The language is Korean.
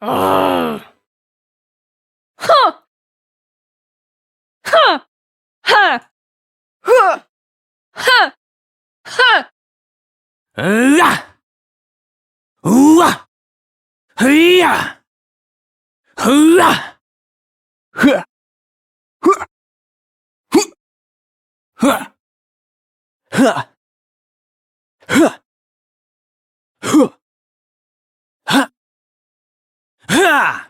아, 허, 허, 하, 허, 하, 하. 으아, 우와, 흐야, 흐아, 흐, 흐, 흐, 흐, 흐, 흐, 흐, 흐, 흐.